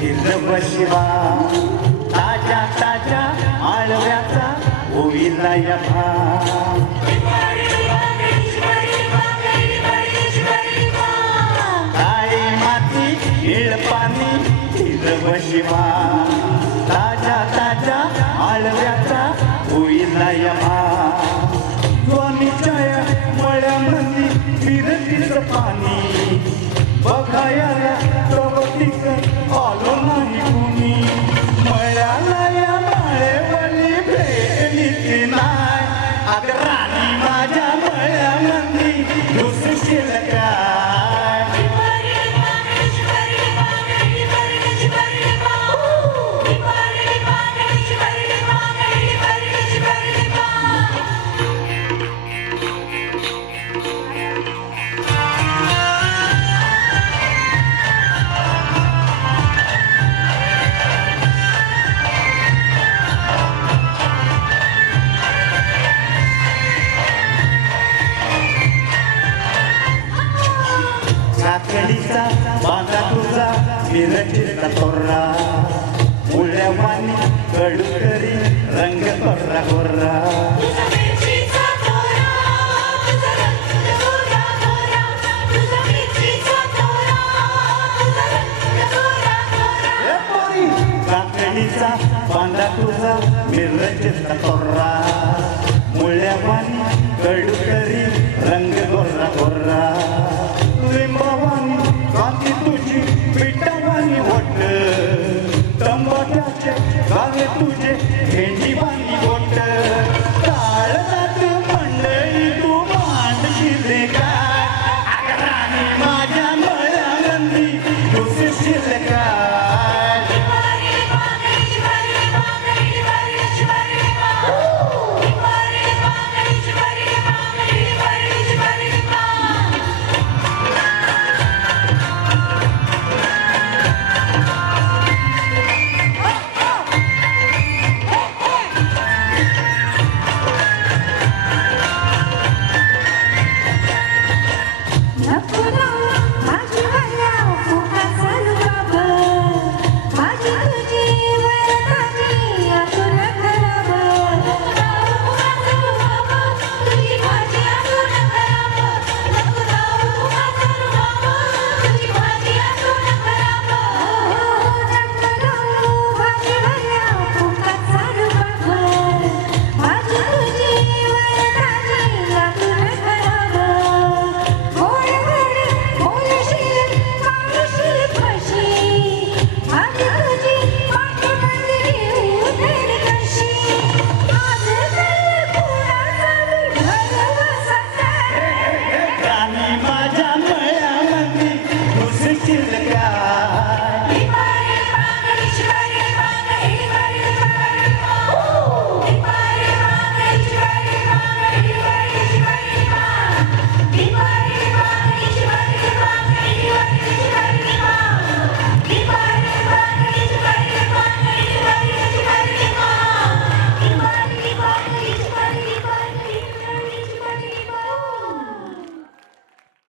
हिरव शिवा ताज्या ताज्या आळव्याचा होईला या काळी माती हिळ पाणी हिरव शिवा ताज्या ताज्या आळव्याचा होईला या स्वामीच्या मळ्यामध्ये फिरतीच पाणी बघायला प्रवतीच आलो नाही कुणी मळ्याला या माळेवरी भेटलीची नाय अग राणी माझ्या मळ्यामध्ये घुसशील काय साखळीचा बांधा तुझा मिरचीचा तोर्रा मुळ्यावानी कडुकरी रंग तोर्रा गोर्रा साखळीचा बांधा तुझा मिरचीचा